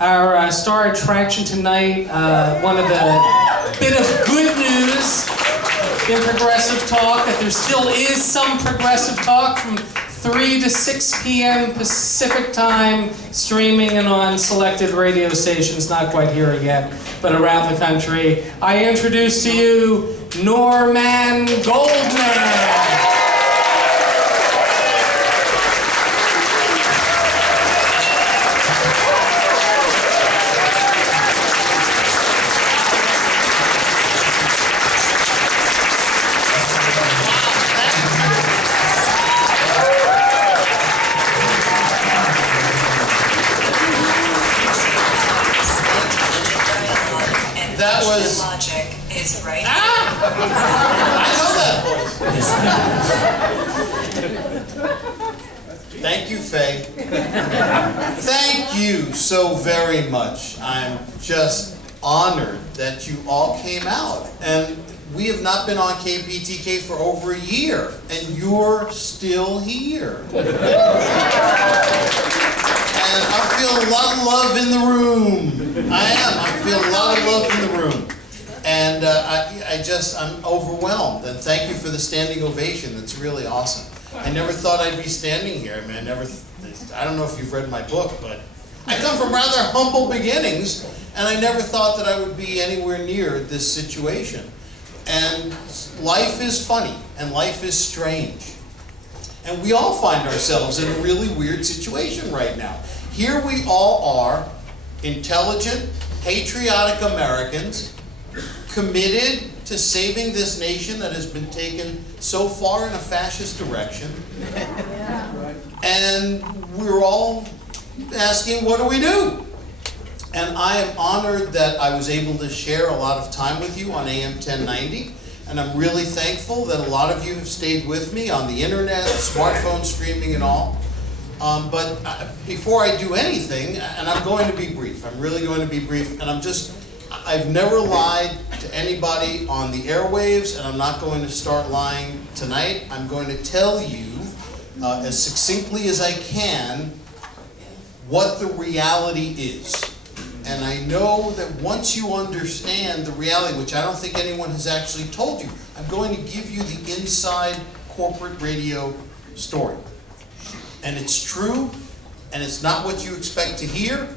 Our star attraction tonight, one of the bit of good news in progressive talk, that there still is some progressive talk from 3 to 6 p.m. Pacific time, streaming and on selected radio stations, not quite here yet, but around the country. I introduce to you Norman Goldman. That was logic is right. I know that voice. Thank you, Faye. Thank you so very much. I'm just honored that you all came out. And we have not been on KPTK for over a year, and you're still here. And I feel a lot of love in the room. I feel a lot of love in the room. And I'm overwhelmed. And thank you for the standing ovation. That's really awesome. I never thought I'd be standing here. I mean, I don't know if you've read my book, but I come from rather humble beginnings, and I never thought that I would be anywhere near this situation. And life is funny, and life is strange. And we all find ourselves in a really weird situation right now. Here we all are, intelligent, patriotic Americans, committed to saving this nation that has been taken so far in a fascist direction. And we're all asking, what do we do? And I am honored that I was able to share a lot of time with you on AM 1090. And I'm really thankful that a lot of you have stayed with me on the internet, smartphone streaming and all. But before I do anything, and I'm going to be brief, I'm really going to be brief, and I've never lied to anybody on the airwaves, and I'm not going to start lying tonight. I'm going to tell you, as succinctly as I can, what the reality is. And I know that once you understand the reality, which I don't think anyone has actually told you, I'm going to give you the inside corporate radio story. And it's true, and it's not what you expect to hear,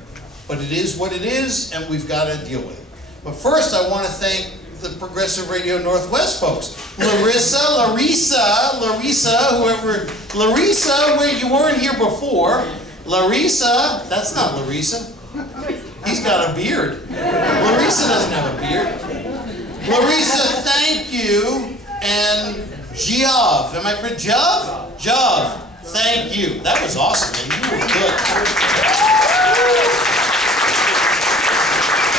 but it is what it is, and we've got to deal with it. But first, I want to thank the Progressive Radio Northwest folks. Larissa, where you weren't here before. Larissa, that's not Larissa. He's got a beard. Larissa doesn't have a beard. Larissa, thank you. And Giov, am I for Giov? Giov, thank you. That was awesome, man. You were good.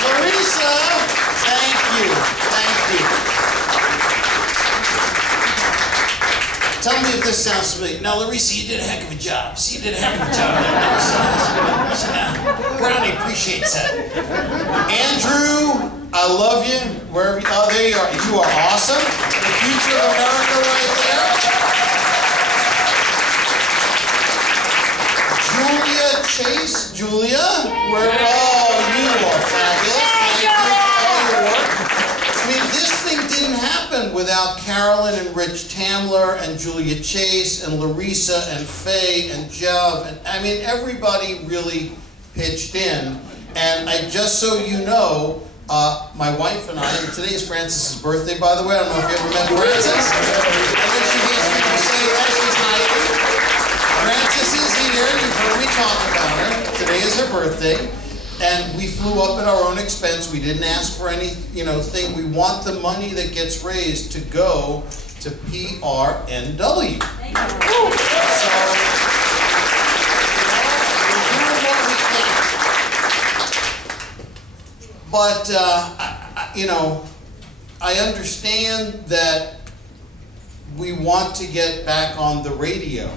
Larissa, thank you. Thank you. Tell me if this sounds familiar. Now, Larissa, you did a heck of a job. See, you did a heck of a job. Brownie appreciates that. Andrew, I love you. Wherever you, oh, there you are. You are awesome. The future of America right there. Julia Chase. Julia, you are fabulous. Thank you for all your work. I mean, this thing didn't happen without Carolyn and Rich Tamler and Julia Chase and Larissa and Faye and Jeff. And I mean, everybody really pitched in. And just so you know, my wife and I, and today is Francis's birthday, by the way. I don't know if you ever met Francis. And then she hates me to say that she's hiding. Francis is here. You've heard me talk about her. Today is her birthday. And we flew up at our own expense. We didn't ask for any, thing. We want the money that gets raised to go to PRNW. Thank you. So, we're doing what we can. But, I understand that we want to get back on the radio.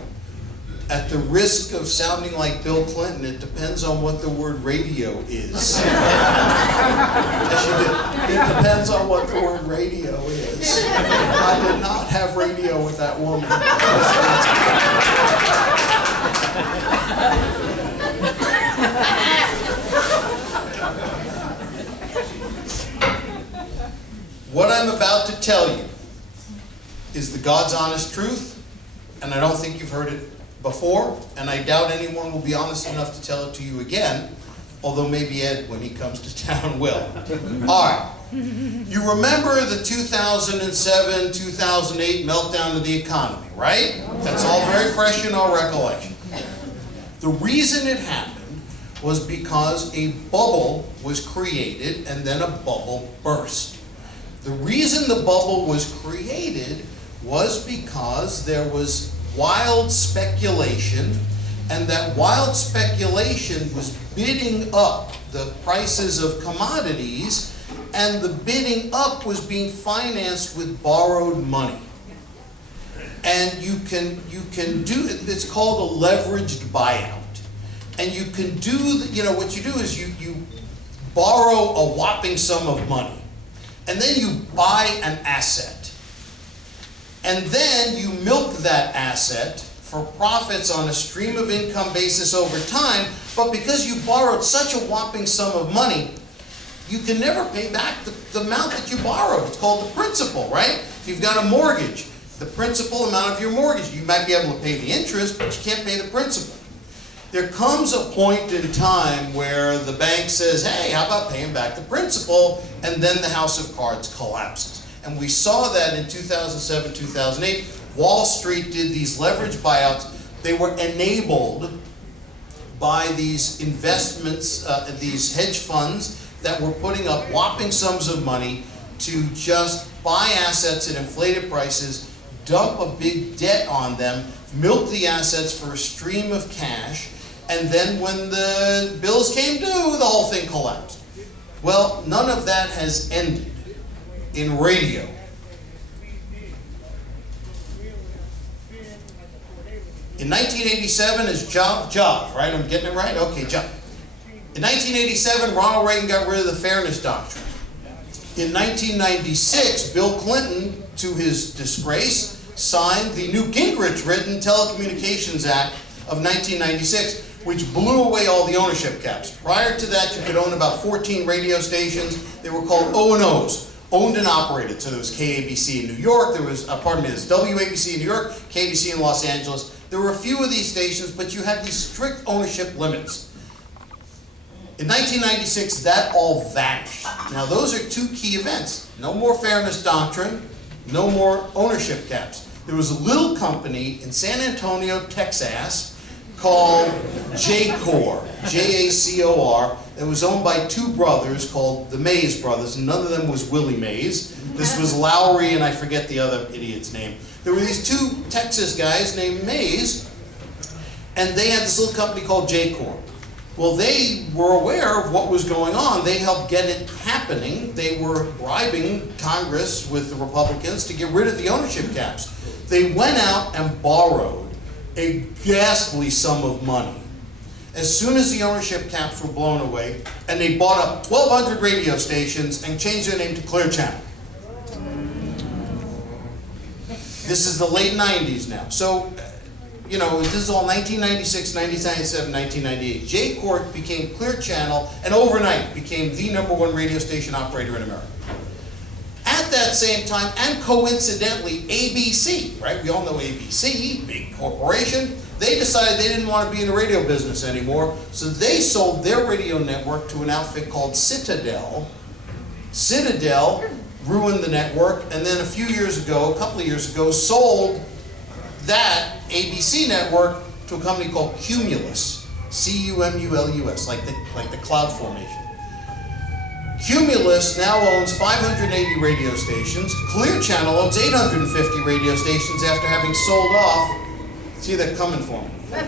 At the risk of sounding like Bill Clinton, it depends on what the word radio is. Yes, you did. It depends on what the word radio is. I did not have radio with that woman. What I'm about to tell you is the God's honest truth, and I don't think you've heard it before, and I doubt anyone will be honest enough to tell it to you again, although maybe Ed, when he comes to town, will. All right. You remember the 2007-2008 meltdown of the economy, right? That's all very fresh in our recollection. The reason it happened was because a bubble was created and then a bubble burst. The reason the bubble was created was because there was wild speculation, and that wild speculation was bidding up the prices of commodities, and the bidding up was being financed with borrowed money. And you can do it, it's called a leveraged buyout. And you can do, what you do is you borrow a whopping sum of money, and then you buy an asset. And then you milk that asset for profits on a stream of income basis over time, but because you borrowed such a whopping sum of money, you can never pay back the amount that you borrowed. It's called the principal, right? If you've got a mortgage, the principal amount of your mortgage, you might be able to pay the interest, but you can't pay the principal. There comes a point in time where the bank says, hey, how about paying back the principal? And then the house of cards collapses. And we saw that in 2007, 2008. Wall Street did these leverage buyouts. They were enabled by these investments, these hedge funds that were putting up whopping sums of money to just buy assets at inflated prices, dump a big debt on them, milk the assets for a stream of cash, and then when the bills came due, the whole thing collapsed. Well, none of that has ended in radio. In 1987, as Job, right? I'm getting it right? Okay, Job. In 1987, Ronald Reagan got rid of the Fairness Doctrine. In 1996, Bill Clinton, to his disgrace, signed the Newt Gingrich-written Telecommunications Act of 1996, which blew away all the ownership caps. Prior to that, you could own about 14 radio stations. They were called O&Os, owned and operated. So there was KABC in New York, there was, there's WABC in New York, KBC in Los Angeles. There were a few of these stations, but you had these strict ownership limits. In 1996, that all vanished. Now, those are two key events. No more Fairness Doctrine, no more ownership caps. There was a little company in San Antonio, Texas, called Jacor, J-A-C-O-R, that was owned by two brothers called the Mays brothers, and none of them was Willie Mays. This was Lowry, and I forget the other idiot's name. There were these two Texas guys named Mays, and they had this little company called Jacor. Well, they were aware of what was going on. They helped get it happening. They were bribing Congress with the Republicans to get rid of the ownership caps. They went out and borrowed a ghastly sum of money as soon as the ownership caps were blown away, and they bought up 1,200 radio stations and changed their name to Clear Channel. This is the late 90s now. So, this is all 1996, 1997, 1998. Jacor became Clear Channel, and overnight became the #1 radio station operator in America. At that same time, and coincidentally, ABC, right? We all know ABC, big corporation. They decided they didn't want to be in the radio business anymore, so they sold their radio network to an outfit called Citadel. Citadel ruined the network, and then a couple of years ago, sold that ABC network to a company called Cumulus, C-U-M-U-L-U-S, like the cloud formation. Cumulus now owns 580 radio stations. Clear Channel owns 850 radio stations after having sold off. See that coming for me. Clear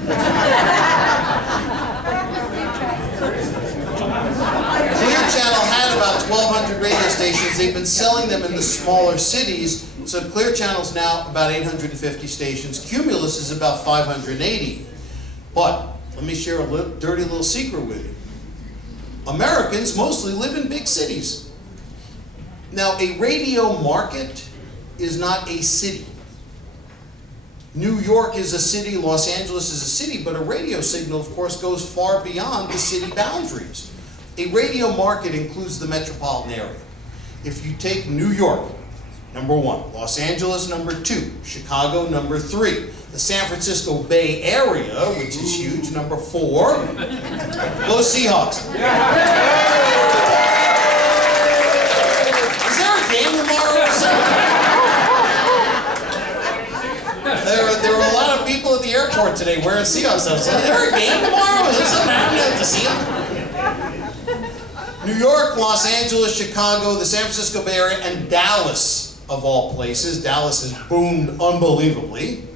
Channel had about 1,200 radio stations. They've been selling them in the smaller cities. So Clear Channel's now about 850 stations. Cumulus is about 580. But let me share a dirty little secret with you. Americans mostly live in big cities. Now, a radio market is not a city. New York is a city, Los Angeles is a city, but a radio signal, of course, goes far beyond the city boundaries. A radio market includes the metropolitan area. If you take New York, number 1, Los Angeles, number 2, Chicago, number 3, the San Francisco Bay Area, which is huge, number 4, go Seahawks. Is there a game tomorrow? There were a lot of people at the airport today wearing Seahawks stuff. So, is there a game tomorrow? Is there something happening to see them? New York, Los Angeles, Chicago, the San Francisco Bay Area, and Dallas, of all places. Dallas has boomed unbelievably.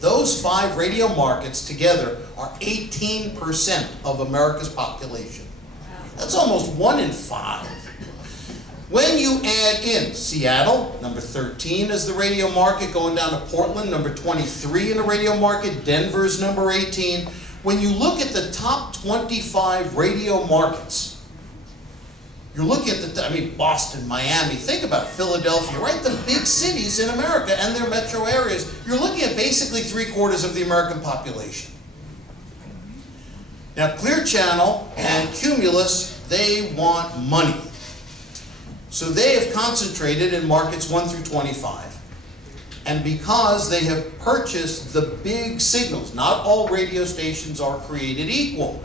Those 5 radio markets together are 18% of America's population. That's almost 1 in 5. When you add in Seattle, number 13 is the radio market, going down to Portland, number 23 in the radio market, Denver's number 18. When you look at the top 25 radio markets, you're looking at Boston, Miami, think about it, Philadelphia, right? The big cities in America and their metro areas. You're looking at basically 3/4 of the American population. Now, Clear Channel and Cumulus, they want money. So they have concentrated in markets 1 through 25. And because they have purchased the big signals, not all radio stations are created equal.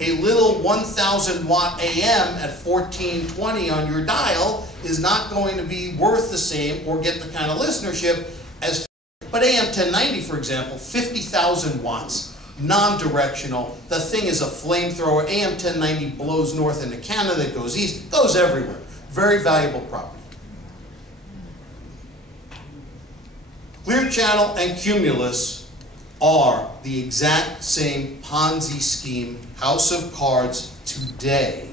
A little 1,000 watt AM at 1420 on your dial is not going to be worth the same or get the kind of listenership as, but AM 1090, for example, 50,000 watts, non-directional. The thing is a flamethrower. AM 1090 blows north into Canada, it goes east, goes everywhere. Very valuable property. Clear Channel and Cumulus are the exact same Ponzi scheme, house of cards today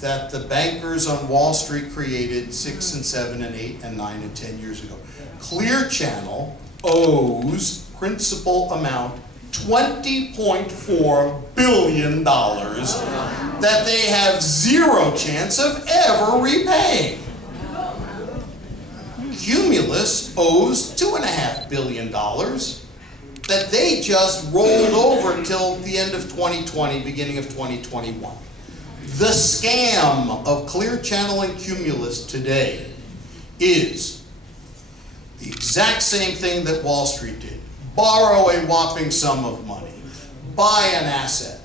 that the bankers on Wall Street created 6 and 7 and 8 and 9 and 10 years ago. Clear Channel owes principal amount $20.4 billion that they have zero chance of ever repaying. Cumulus owes $2.5 billion that they just rolled over until the end of 2020, beginning of 2021. The scam of Clear Channel and Cumulus today is the exact same thing that Wall Street did. Borrow a whopping sum of money, buy an asset,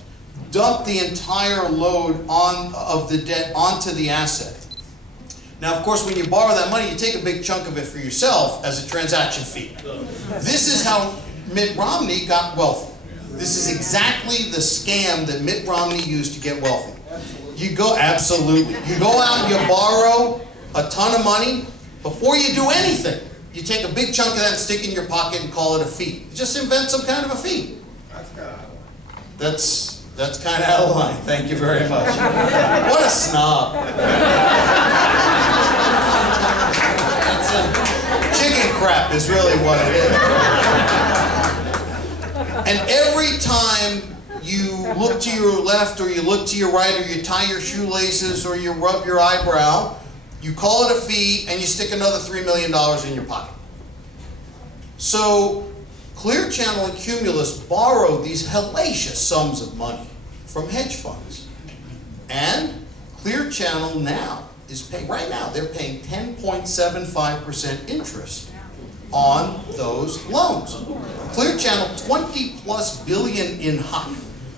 dump the entire load of the debt onto the asset. Now, of course, when you borrow that money, you take a big chunk of it for yourself as a transaction fee. This is how Mitt Romney got wealthy. This is exactly the scam that Mitt Romney used to get wealthy. You go, absolutely. You go out and you borrow a ton of money. Before you do anything, you take a big chunk of that and stick it in your pocket and call it a fee. Just invent some kind of a fee. That's kind of out of line. Thank you very much. What a snob. Chicken crap is really what it is. And every time you look to your left or you look to your right or you tie your shoelaces or you rub your eyebrow, you call it a fee and you stick another $3 million in your pocket. So Clear Channel and Cumulus borrowed these hellacious sums of money from hedge funds. And Clear Channel now is paying, right now, they're paying 10.75% interest on those loans. Clear Channel, 20+ billion in hock,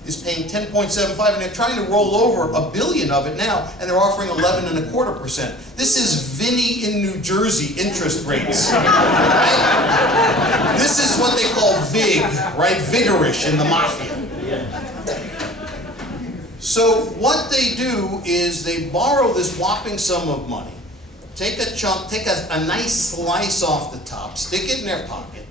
is paying 10.75, and they're trying to roll over $1 billion of it now, and they're offering 11.25%. This is Vinny in New Jersey interest rates, right? This is what they call VIG, right? Vigorish in the mafia. So what they do is they borrow this whopping sum of money, take a chunk, take a nice slice off the top, stick it in their pocket,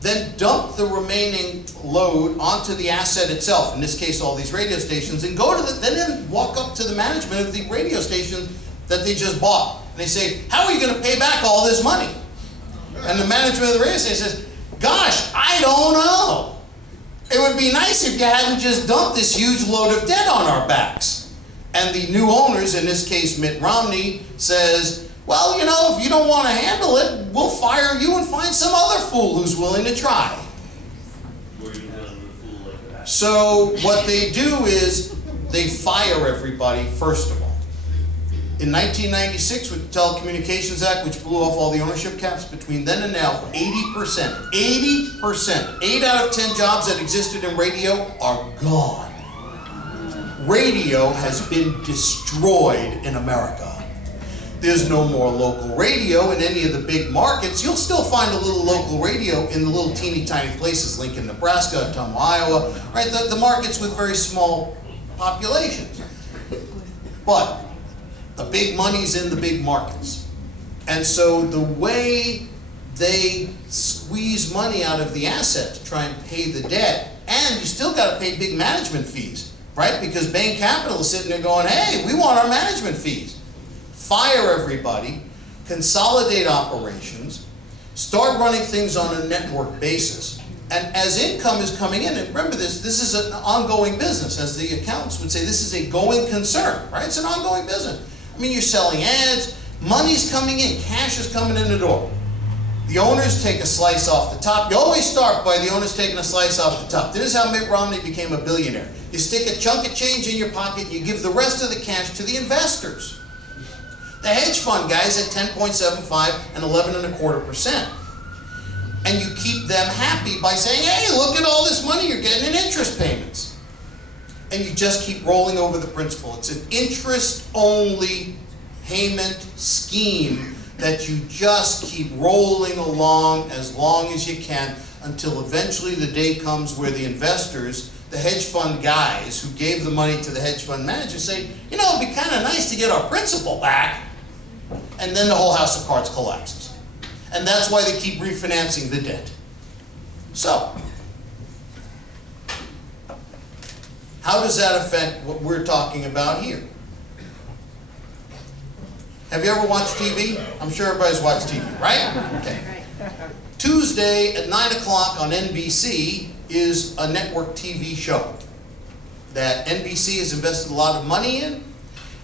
then dump the remaining load onto the asset itself, in this case all these radio stations, and go to then walk up to the management of the radio stations that they just bought. And they say, how are you going to pay back all this money? And the management of the radio station says, gosh, I don't know. It would be nice if you hadn't just dumped this huge load of debt on our backs. And the new owners, in this case Mitt Romney, says, well, you know, if you don't want to handle it, we'll fire you and find some other fool who's willing to try. So what they do is they fire everybody, first of all. In 1996, with the Telecommunications Act, which blew off all the ownership caps, between then and now, 80%, 80%, 8 out of 10 jobs that existed in radio are gone. Radio has been destroyed in America. There's no more local radio in any of the big markets. You'll still find a little local radio in the little teeny tiny places, Lincoln, Nebraska, Ottumwa, Iowa, right? The markets with very small populations. But the big money's in the big markets. And so the way they squeeze money out of the asset to try and pay the debt, and you still got to pay big management fees, right? Because Bain Capital is sitting there going, hey, we want our management fees. Fire everybody, consolidate operations, start running things on a network basis. And as income is coming in, and remember this is an ongoing business. As the accountants would say, this is a going concern, right? It's an ongoing business. I mean, you're selling ads, money's coming in, cash is coming in the door. The owners take a slice off the top. You always start by the owners taking a slice off the top. This is how Mitt Romney became a billionaire. You stick a chunk of change in your pocket, and you give the rest of the cash to the investors. The hedge fund guys at 10.75 and 11.25%. And you keep them happy by saying, hey, look at all this money you're getting in interest payments. And you just keep rolling over the principal. It's an interest-only payment scheme that you just keep rolling along as long as you can until eventually the day comes where the investors, the hedge fund guys who gave the money to the hedge fund manager, say, you know, it'd be kind of nice to get our principal back. And then the whole house of cards collapses. And that's why they keep refinancing the debt. So, how does that affect what we're talking about here? Have you ever watched TV? I'm sure everybody's watched TV, right? Okay. Tuesday at 9 o'clock on NBC is a network TV show that NBC has invested a lot of money in.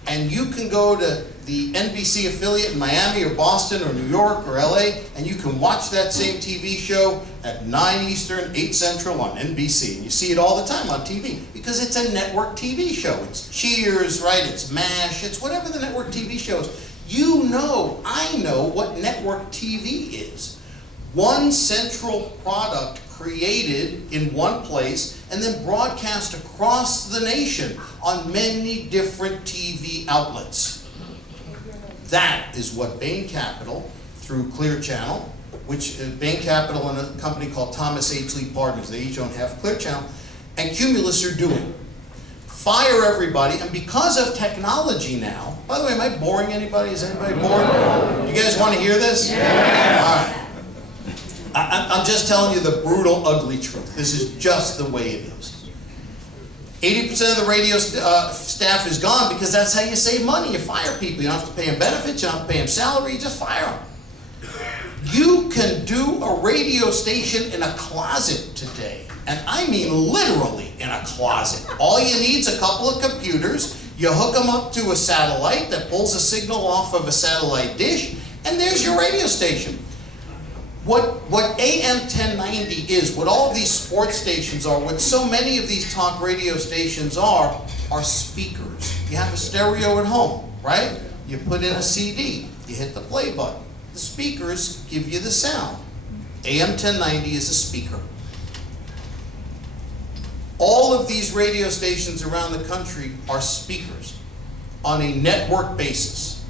And you can go to the NBC affiliate in Miami or Boston or New York or LA, and you can watch that same TV show at 9 Eastern, 8 Central on NBC. And you see it all the time on TV because it's a network TV show. It's Cheers, right? It's MASH. It's whatever the network TV show is. You know, I know what network TV is. One central product created in one place and then broadcast across the nation on many different TV outlets. That is what Bain Capital, through Clear Channel, which Bain Capital and a company called Thomas H. Lee Partners, they each own half Clear Channel, and Cumulus are doing. Fire everybody, and because of technology now, by the way, am I boring anybody? Is anybody bored? You guys want to hear this? Yeah. All right. I'm just telling you the brutal, ugly truth. This is just the way it is. 80% of the radio staff is gone because that's how you save money. You fire people. You don't have to pay them benefits. You don't have to pay them salary. You just fire them. You can do a radio station in a closet today. And I mean literally in a closet. All you need is a couple of computers. You hook them up to a satellite that pulls a signal off of a satellite dish, and there's your radio station. What AM 1090 is, what all of these sports stations are, what so many of these talk radio stations are speakers. You have a stereo at home, right? You put in a CD, you hit the play button. The speakers give you the sound. AM 1090 is a speaker. All of these radio stations around the country are speakers on a network basis.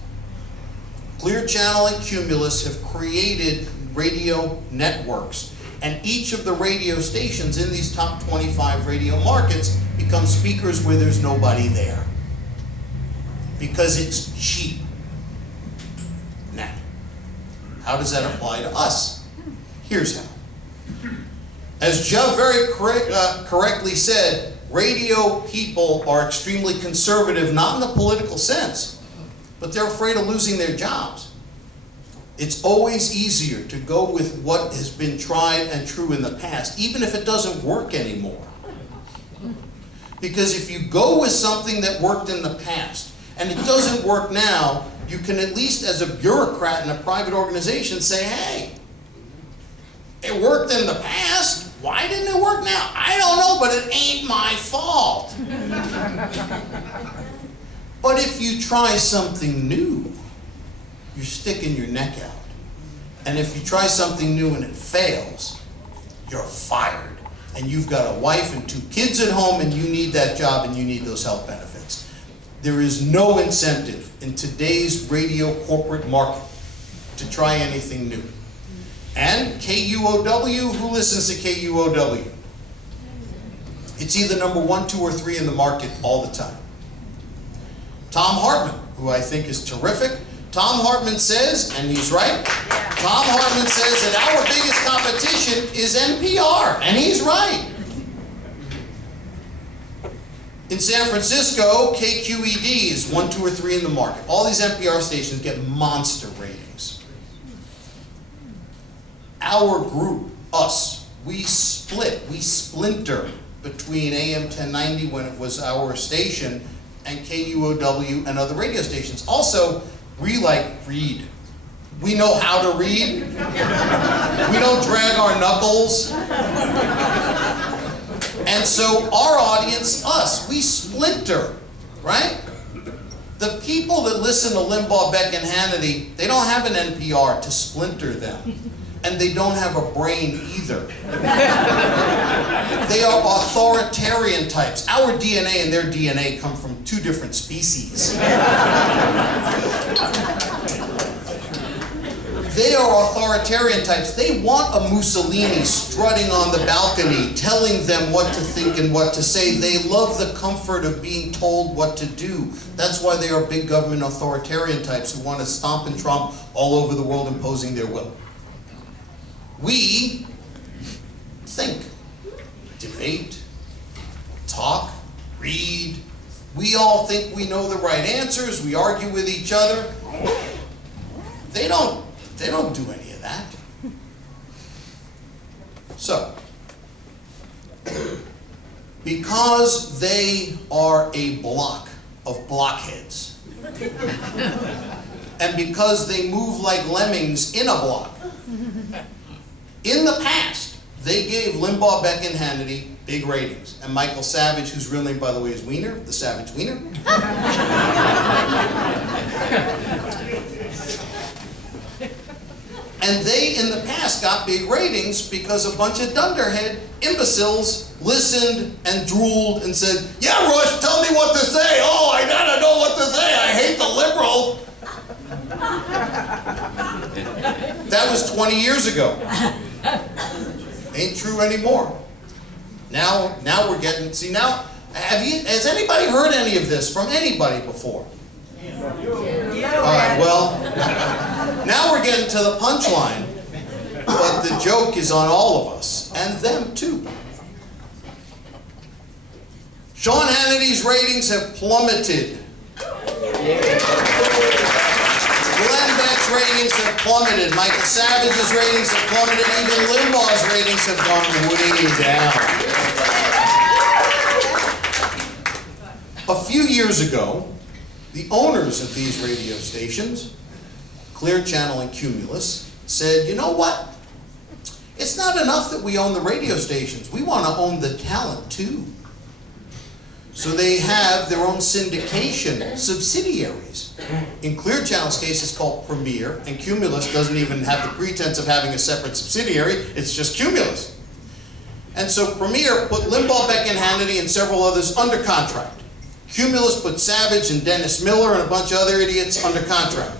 Clear Channel and Cumulus have created radio networks, and each of the radio stations in these top 25 radio markets become speakers where there's nobody there because it's cheap. Now, how does that apply to us? Here's how. As Jeff very correctly said, radio people are extremely conservative, not in the political sense, but they're afraid of losing their jobs. It's always easier to go with what has been tried and true in the past, even if it doesn't work anymore. Because if you go with something that worked in the past, and it doesn't work now, you can at least, as a bureaucrat in a private organization, say, hey, it worked in the past, why didn't it work now? I don't know, but it ain't my fault. But But if you try something new, you're sticking your neck out. And if you try something new and it fails, you're fired. And you've got a wife and 2 kids at home, and you need that job and you need those health benefits. There is no incentive in today's radio corporate market to try anything new. And KUOW, who listens to KUOW? It's either number 1, 2, or 3 in the market all the time. Tom Hartman, who I think is terrific. Tom Hartman says, and he's right, Tom Hartman says that our biggest competition is NPR, and he's right. In San Francisco, KQED is 1, 2, or 3 in the market. All these NPR stations get monster ratings. Our group, us, we splinter between AM 1090 when it was our station and KUOW and other radio stations. Also, we read. We know how to read. We don't drag our knuckles. And so our audience, us, we splinter, right? The people that listen to Limbaugh, Beck, and Hannity, they don't have an NPR to splinter them. And they don't have a brain either. They are authoritarian types. Our DNA and their DNA come from 2 different species. They are authoritarian types. They want a Mussolini strutting on the balcony, telling them what to think and what to say. They love the comfort of being told what to do. That's why they are big government authoritarian types who want to stomp and tromp all over the world imposing their will. We think, debate, talk, read. We all think we know the right answers. We argue with each other. They don't do any of that. So, because they are a block of blockheads, and because they move like lemmings in a block, in the past, they gave Limbaugh, Beck, and Hannity big ratings. And Michael Savage, whose real name, by the way, is Wiener, the Savage Wiener. And they, in the past, got big ratings because a bunch of dunderhead imbeciles listened and drooled and said, "Yeah, Rush, tell me what to say. Oh, I gotta know what to say. I hate the liberal." That was 20 years ago. Ain't true anymore. Now we're getting, see now, has anybody heard any of this from anybody before? All right, well, now we're getting to the punchline, but the joke is on all of us, and them too. Sean Hannity's ratings have plummeted. Glenn Beck's ratings have plummeted. Michael Savage's ratings have plummeted. Even Limbaugh's ratings have gone way down. A few years ago, the owners of these radio stations, Clear Channel and Cumulus, said, "You know what? It's not enough that we own the radio stations. We want to own the talent too." So they have their own syndication subsidiaries. In Clear Channel's case, it's called Premiere, and Cumulus doesn't even have the pretense of having a separate subsidiary. It's just Cumulus. And so Premiere put Limbaugh, Beck, and Hannity and several others under contract. Cumulus put Savage and Dennis Miller and a bunch of other idiots under contract.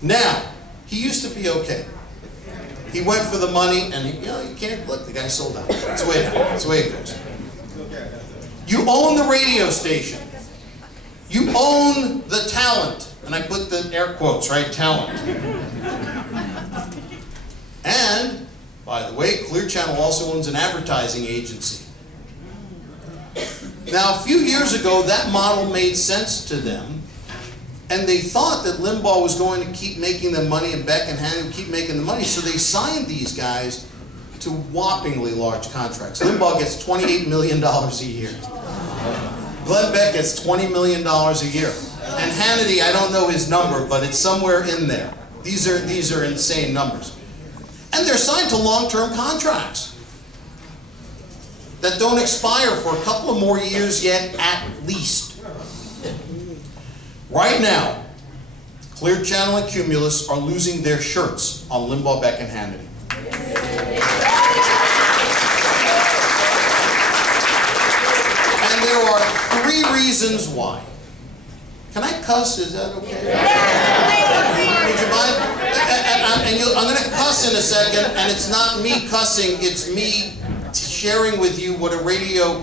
Now, he used to be okay. He went for the money, and you can't, look, the guy sold out. That's the way it goes. You own the radio station. You own the talent. And I put the air quotes, right? Talent. And, by the way, Clear Channel also owns an advertising agency. Now, a few years ago, that model made sense to them. And they thought that Limbaugh was going to keep making the money and Beck and Hannity would keep making the money. So they signed these guys to whoppingly large contracts. Limbaugh gets $28 million a year. Glenn Beck gets $20 million a year. And Hannity, I don't know his number, but it's somewhere in there. These are insane numbers. And they're signed to long-term contracts that don't expire for a couple of more years yet, at least. Right now, Clear Channel and Cumulus are losing their shirts on Limbaugh, Beck, and Hannity. And there are 3 reasons why. Can I cuss? Is that okay? Would you mind? I'm going to cuss in a second, and it's not me cussing, it's me sharing with you what a radio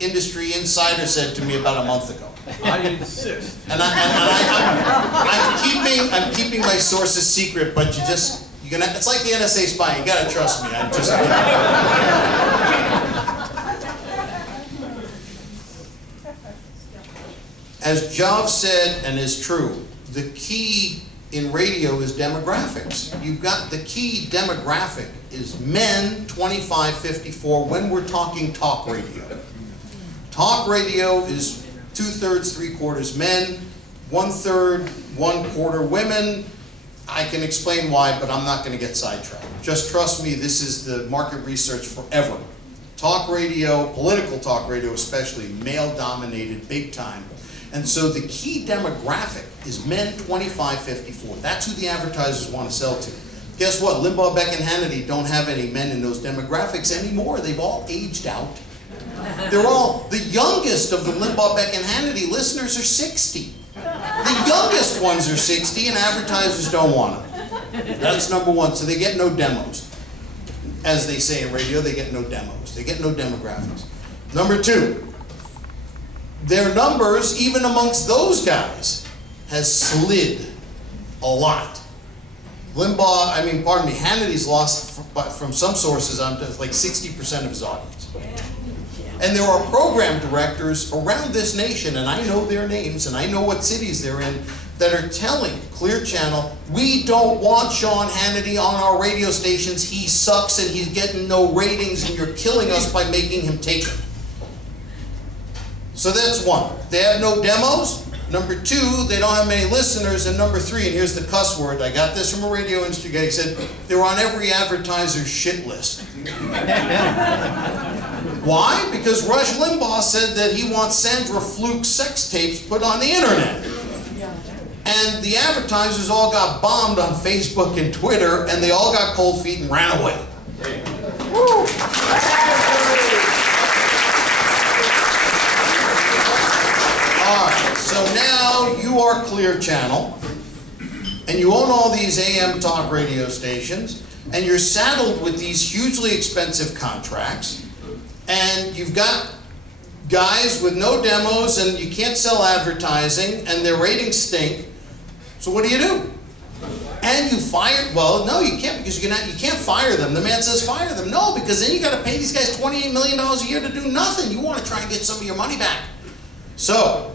industry insider said to me about a month ago. I insist. And I'm keeping my sources secret, but it's like the NSA spying. You gotta trust me. As Jav said, and is true, the key in radio is demographics. You've got the key demographic is men 25-54 when we're talking talk radio. Talk radio is 2/3, 3/4 men, 1/3, 1/4 women. I can explain why, but I'm not going to get sidetracked. Just trust me, this is the market research forever. Talk radio, political talk radio especially, male-dominated big time. And so the key demographic is men 25-54. That's who the advertisers want to sell to. Guess what? Limbaugh, Beck, and Hannity don't have any men in those demographics anymore. They've all aged out. They're all, the youngest of the Limbaugh, Beck, and Hannity listeners are 60. The youngest ones are 60 and advertisers don't want them. That's number one. So they get no demos. As they say in radio, they get no demos. They get no demographics. Number 2, their numbers, even amongst those guys, has slid a lot. Hannity's lost, from some sources, like 60% of his audience. And there are program directors around this nation, and I know their names, and I know what cities they're in, that are telling Clear Channel, we don't want Sean Hannity on our radio stations. He sucks and he's getting no ratings, and you're killing us by making him take it. So that's 1. They have no demos. Number 2, they don't have many listeners. And number 3, and here's the cuss word, I got this from a radio industry guy, he said, they're on every advertiser's shit list. Why? Because Rush Limbaugh said that he wants Sandra Fluke's sex tapes put on the internet. And the advertisers all got bombed on Facebook and Twitter, and they all got cold feet and ran away. Woo. Alright, so now you are Clear Channel, and you own all these AM talk radio stations, and you're saddled with these hugely expensive contracts, and you've got guys with no demos, and you can't sell advertising, and their ratings stink. So what do? And you fire, well, no, you can't, because you can't fire them. The man says fire them. No, because then you got to pay these guys $28 million a year to do nothing. You want to try and get some of your money back. So,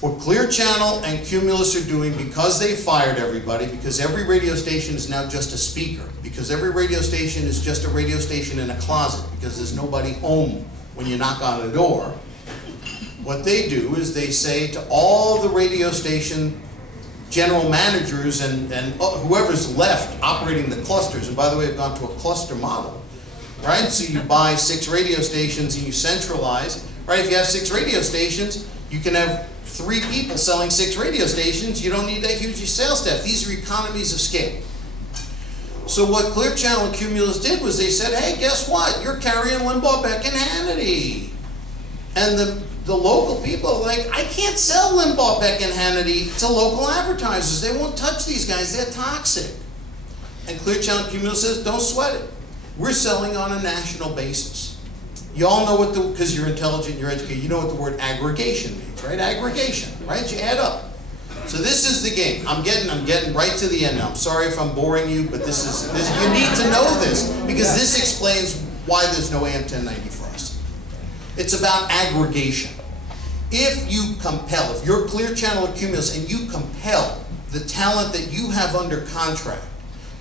what Clear Channel and Cumulus are doing, because they fired everybody, because every radio station is now just a speaker, because every radio station is just a radio station in a closet, because there's nobody home when you knock on the door, what they do is they say to all the radio station general managers and whoever's left operating the clusters, and by the way, I've gone to a cluster model, right? So you buy 6 radio stations and you centralize, right? If you have 6 radio stations, you can have 3 people selling 6 radio stations. You don't need that huge sales staff. These are economies of scale. So what Clear Channel and Cumulus did was they said, hey, guess what? You're carrying Limbaugh, Beck, and Hannity. And the local people are like, I can't sell Limbaugh, Beck, and Hannity to local advertisers. They won't touch these guys. They're toxic. And Clear Channel and Cumulus says, don't sweat it. We're selling on a national basis. You all know what because you're intelligent, you're educated, you know what the word aggregation means, right? Aggregation, right? You add up. So this is the game. I'm getting right to the end now. I'm sorry if I'm boring you, but this you need to know this, because this explains why there's no AM 1090 for us. It's about aggregation. If you compel, if you're Clear Channel or Cumulus and you compel the talent that you have under contract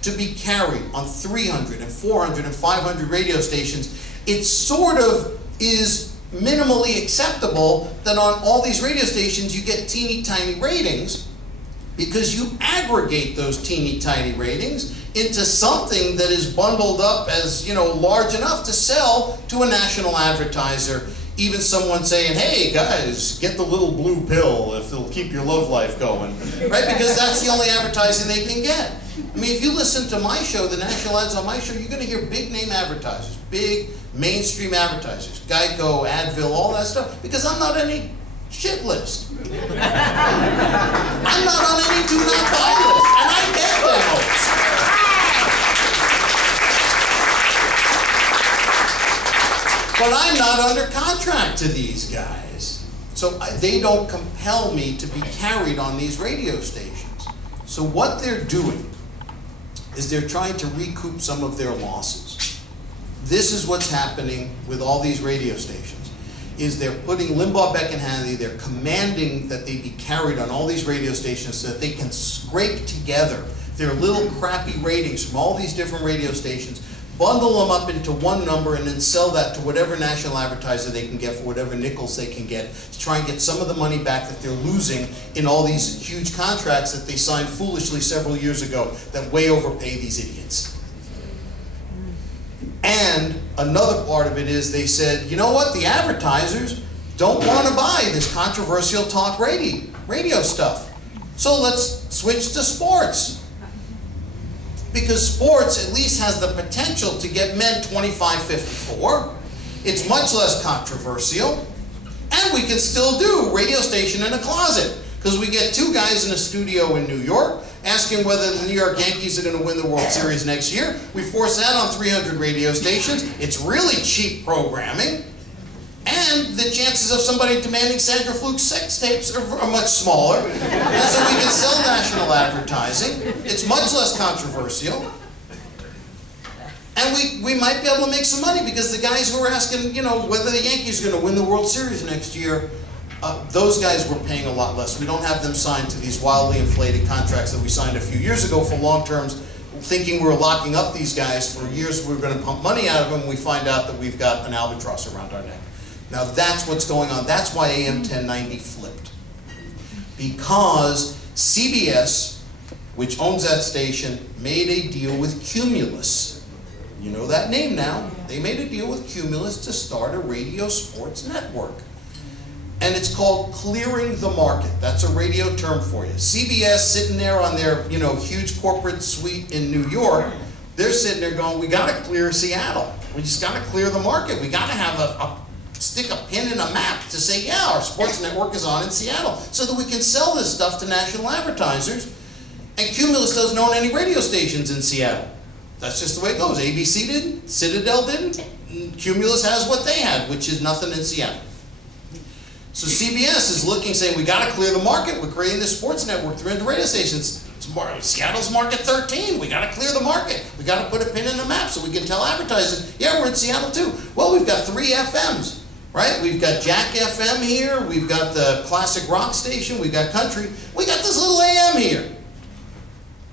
to be carried on 300 and 400 and 500 radio stations, it sort of is minimally acceptable that on all these radio stations you get teeny tiny ratings, because you aggregate those teeny tiny ratings into something that is bundled up as, large enough to sell to a national advertiser even someone saying, hey guys, get the little blue pill if it'll keep your love life going, right? Because that's the only advertising they can get. I mean, if you listen to my show, the national ads on my show, you're going to hear big name advertisers, big mainstream advertisers, Geico, Advil, all that stuff, because I'm not any shit list. I'm not on any do not buy list, and I get those. But I'm not under contract to these guys. So they don't compel me to be carried on these radio stations. So what they're doing is they're trying to recoup some of their losses. This is what's happening with all these radio stations, is they're putting Limbaugh, Beck, and Hannity, they're commanding that they be carried on all these radio stations so that they can scrape together their little crappy ratings from all these different radio stations, bundle them up into one number, and then sell that to whatever national advertiser they can get for whatever nickels they can get to try and get some of the money back that they're losing in all these huge contracts that they signed foolishly several years ago that way overpay these idiots. And another part of it is they said, you know what, the advertisers don't want to buy this controversial talk radio stuff. So let's switch to sports. Because sports at least has the potential to get men 25-54. It's much less controversial. And we can still do radio station in a closet. Because we get two guys in a studio in New York asking whether the New York Yankees are going to win the World Series next year. We force that on 300 radio stations. It's really cheap programming. And the chances of somebody demanding Sandra Fluke's sex tapes are much smaller. And so we can sell national advertising. It's much less controversial. And we might be able to make some money because the guys who are asking, you know, whether the Yankees are going to win the World Series next year, those guys were paying a lot less. We don't have them signed to these wildly inflated contracts that we signed a few years ago for long terms, thinking we were locking up these guys for years. We were going to pump money out of them. We find out that we've got an albatross around our neck. Now that's what's going on. That's why AM 1090 flipped. Because CBS, which owns that station, made a deal with Cumulus. You know that name now. They made a deal with Cumulus to start a radio sports network. And it's called clearing the market. That's a radio term for you. CBS sitting there on their, you know, huge corporate suite in New York, they're sitting there going, we got to clear Seattle. We just got to clear the market. We got to have stick a pin in a map to say, yeah, our sports network is on in Seattle, so that we can sell this stuff to national advertisers. And Cumulus doesn't own any radio stations in Seattle. That's just the way it goes. ABC didn't, Citadel didn't, Cumulus has what they had, which is nothing in Seattle. So CBS is looking, saying, we got to clear the market. We're creating this sports network, 300 radio stations. Seattle's market 13. We got to clear the market. We got to put a pin in the map so we can tell advertisers, yeah, we're in Seattle too. Well, we've got 3 FMs, right? We've got Jack FM here. We've got the classic rock station. We've got country. We got this little AM here.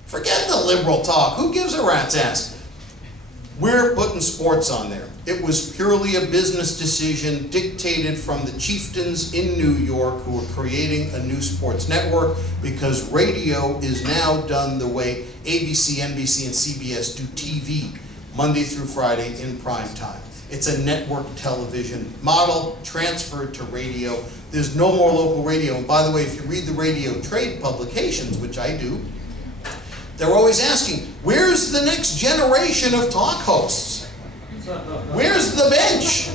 Forget the liberal talk. Who gives a rat's ass? We're putting sports on there. It was purely a business decision dictated from the chieftains in New York who are creating a new sports network, because radio is now done the way ABC, NBC, and CBS do TV, Monday through Friday in prime time. It's a network television model transferred to radio. There's no more local radio. And by the way, if you read the radio trade publications, which I do, they're always asking, where's the next generation of talk hosts? Where's the bench?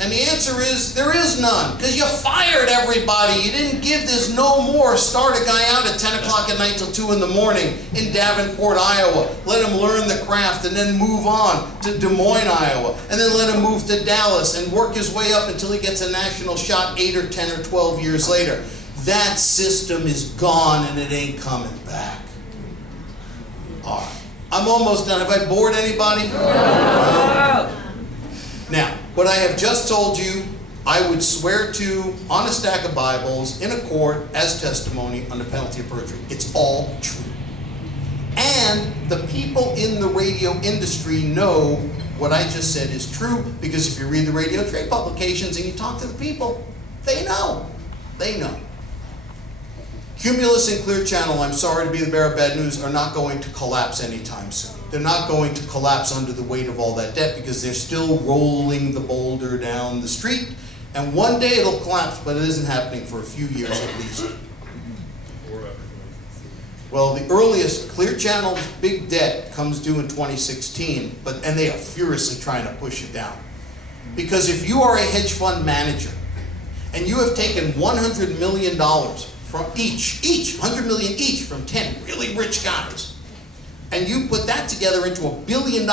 And the answer is, there is none, because you fired everybody. You didn't give this no more. Start a guy out at 10 o'clock at night till 2 in the morning in Davenport, Iowa. Let him learn the craft and then move on to Des Moines, Iowa. And then let him move to Dallas and work his way up until he gets a national shot 8 or 10 or 12 years later. That system is gone and it ain't coming back. All right. I'm almost done. Have I bored anybody? No. Now, what I have just told you, I would swear to on a stack of Bibles in a court as testimony under penalty of perjury. It's all true. And the people in the radio industry know what I just said is true, because if you read the radio trade publications and you talk to the people, they know. They know. Cumulus and Clear Channel, I'm sorry to be the bearer of bad news, are not going to collapse anytime soon. They're not going to collapse under the weight of all that debt, because they're still rolling the boulder down the street, And one day it'll collapse, but it isn't happening for a few years at least. Well, the earliest, Clear Channel's big debt comes due in 2016, and they are furiously trying to push it down. Because if you are a hedge fund manager, and you have taken $100 million from each, $100 million each from 10 really rich guys, and you put that together into $1 billion,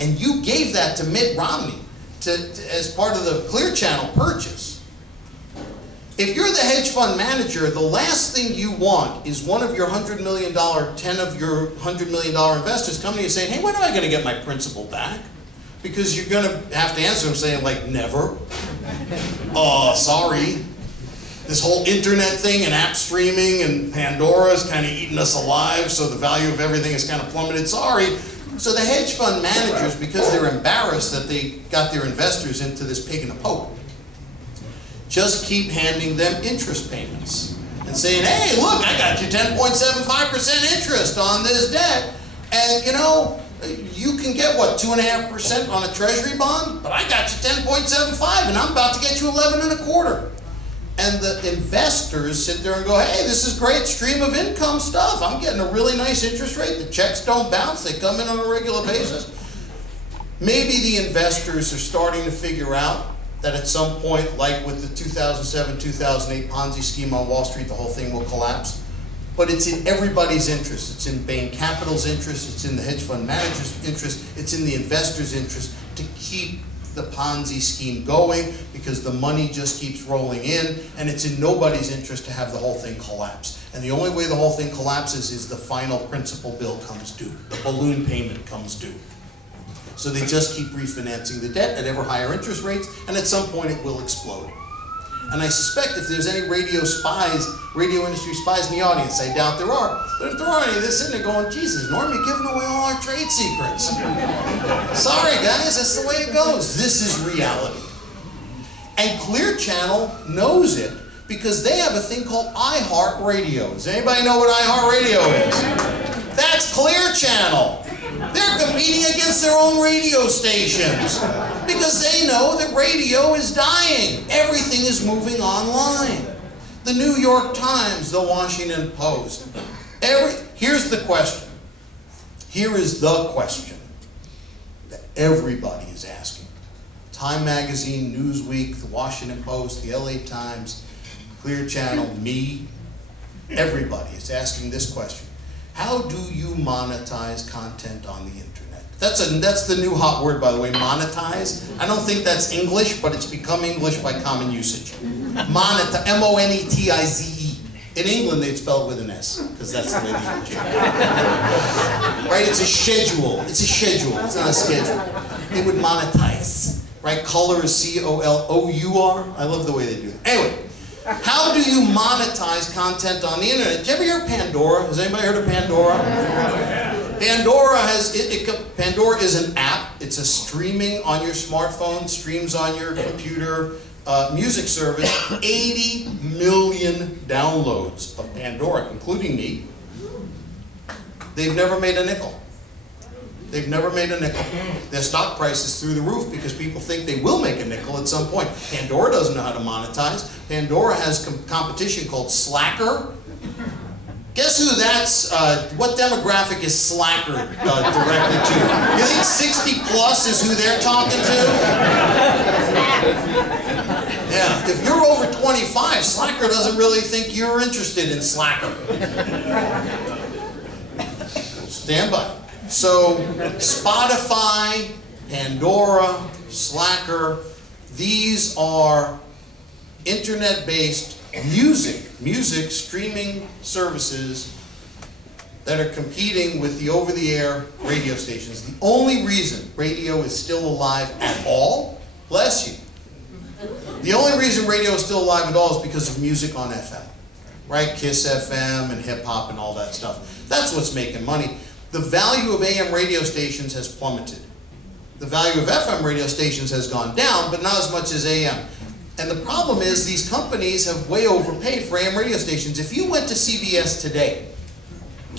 and you gave that to Mitt Romney as part of the Clear Channel purchase. If you're the hedge fund manager, the last thing you want is one of your $100 million, 10 of your $100 million investors coming to you and saying, hey, when am I going to get my principal back? Because you're going to have to answer them saying, like, never. Sorry. This whole internet thing and app streaming and Pandora is kind of eating us alive, so the value of everything is kind of plummeted. Sorry. So the hedge fund managers, because they're embarrassed that they got their investors into this pig in a poke, just keep handing them interest payments and saying, hey, look, I got you 10.75% interest on this debt. And, you know, you can get, what, 2.5% on a treasury bond? But I got you 10.75, and I'm about to get you 11.25. And the investors sit there and go, hey, this is great stream of income stuff. I'm getting a really nice interest rate. The checks don't bounce. They come in on a regular basis. Maybe the investors are starting to figure out that at some point, like with the 2007-2008 Ponzi scheme on Wall Street, the whole thing will collapse. But it's in everybody's interest. It's in Bain Capital's interest. It's in the hedge fund manager's interest. It's in the investor's interest to keep the Ponzi scheme going, because the money just keeps rolling in, and it's in nobody's interest to have the whole thing collapse. And the only way the whole thing collapses is the final principal bill comes due. The balloon payment comes due. So they just keep refinancing the debt at ever higher interest rates, and at some point it will explode. And I suspect if there's any radio industry spies in the audience, I doubt there are, but if there are any, they're sitting there going, Jesus, Norm, you're giving away all our trade secrets. Sorry guys, that's the way it goes. This is reality. And Clear Channel knows it because they have a thing called iHeartRadio. Does anybody know what iHeartRadio is? That's Clear Channel. They're competing against their own radio stations because they know that radio is dying. Everything is moving online. The New York Times, the Washington Post. Here's the question. Here is the question that everybody is asking. Time Magazine, Newsweek, the Washington Post, the LA Times, Clear Channel, me, everybody is asking this question. How do you monetize content on the internet? That's the new hot word, by the way, monetize. I don't think that's English, but it's become English by common usage. Monetize, M-O-N-E-T-I-Z-E. In England, they'd spell it with an S, because that's the way the English. Right? It's a schedule. It's a schedule. It's not a schedule. They would monetize. Right? Color is C-O-L-O-U-R. I love the way they do it. Anyway. How do you monetize content on the internet? Did you ever hear of Pandora? Has anybody heard of Pandora? Pandora is an app. It's a streaming on your smartphone, streams on your computer, music service. 80 million downloads of Pandora, including me. They've never made a nickel. They've never made a nickel. Their stock price is through the roof because people think they will make a nickel at some point. Pandora doesn't know how to monetize. Pandora has competition called Slacker. Guess who that's, what demographic is Slacker directed to? You think 60 plus is who they're talking to? Yeah, if you're over 25, Slacker doesn't really think you're interested in Slacker. Stand by. So, Spotify, Pandora, Slacker, these are internet-based music streaming services that are competing with the over-the-air radio stations. The only reason radio is still alive at all, bless you, the only reason radio is still alive at all is because of music on FM, right? Kiss FM and hip-hop and all that stuff. That's what's making money. The value of AM radio stations has plummeted. The value of FM radio stations has gone down, but not as much as AM. And the problem is these companies have way overpaid for AM radio stations. If you went to CBS today,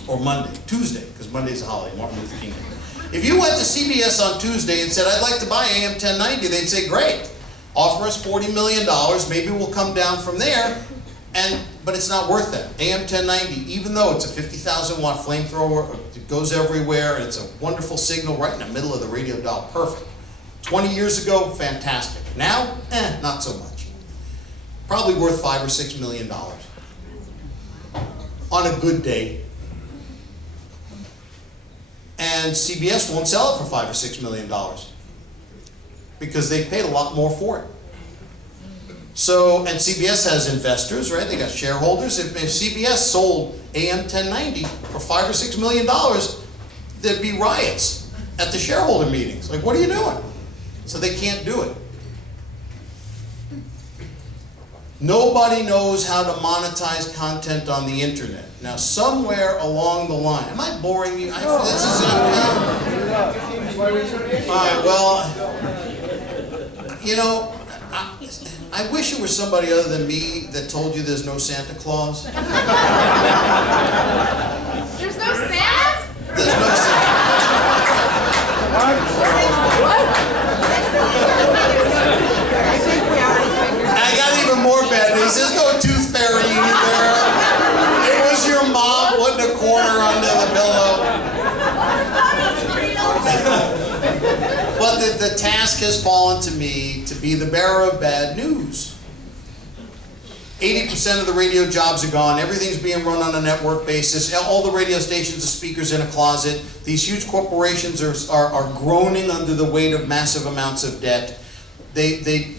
or Monday, Tuesday, because Monday's a holiday, Martin Luther King Day. If you went to CBS on Tuesday and said, I'd like to buy AM 1090, they'd say, great. offer us $40 million, maybe we'll come down from there, but it's not worth that. AM 1090, even though it's a 50,000 watt flamethrower, it goes everywhere, and it's a wonderful signal right in the middle of the radio dial, perfect. 20 years ago, fantastic. Now, not so much. Probably worth $5 or $6 million on a good day. And CBS won't sell it for $5 or $6 million because they've paid a lot more for it. So, and CBS has investors, right? They got shareholders. If CBS sold AM 1090 for $5 or $6 million, there'd be riots at the shareholder meetings. Like, what are you doing? So they can't do it. Nobody knows how to monetize content on the internet. Now, somewhere along the line, am I boring you? This is all right, well, you know, I wish it were somebody other than me that told you there's no Santa Claus. There's no Santa? There's no Santa. I got even more bad news. There's no tooth fairy either. It was your mom putting a quarter under the pillow. But the task has fallen to me to be the bearer of bad news. 80% of the radio jobs are gone. Everything's being run on a network basis. All the radio stations are speakers in a closet. These huge corporations are groaning under the weight of massive amounts of debt. They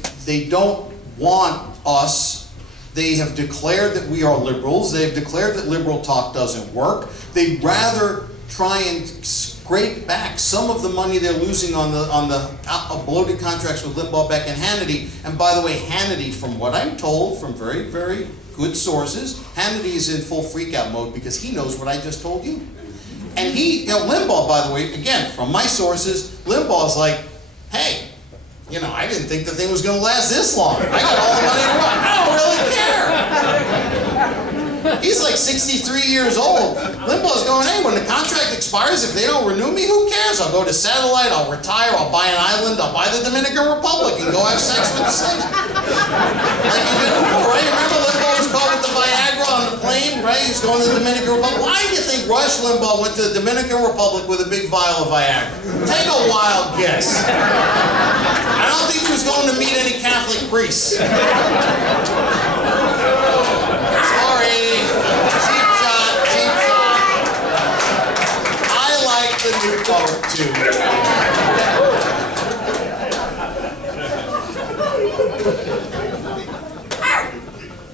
don't want us. They have declared that we are liberals. They've declared that liberal talk doesn't work. They'd rather try and scrape back some of the money they're losing on the bloated contracts with Limbaugh, Beck, and Hannity. And by the way, Hannity, from what I'm told from very, very good sources, Hannity is in full freak-out mode because he knows what I just told you. And Limbaugh, by the way, again, from my sources, Limbaugh's like, hey, you know, I didn't think the thing was going to last this long. I got all the money I want. I don't really care. He's like 63 years old. Limbaugh's going, hey, when the contract expires, if they don't renew me, who cares? I'll go to satellite, I'll retire, I'll buy an island, I'll buy the Dominican Republic and go have sex with the slaves. Like you did before, right? Remember Limbaugh was caught with the Viagra on the plane, right? He's going to the Dominican Republic. Why do you think Rush Limbaugh went to the Dominican Republic with a big vial of Viagra? Take a wild guess. I don't think he was going to meet any Catholic priests. Sorry. Cheap shot, cheap shot. I like the new poet too.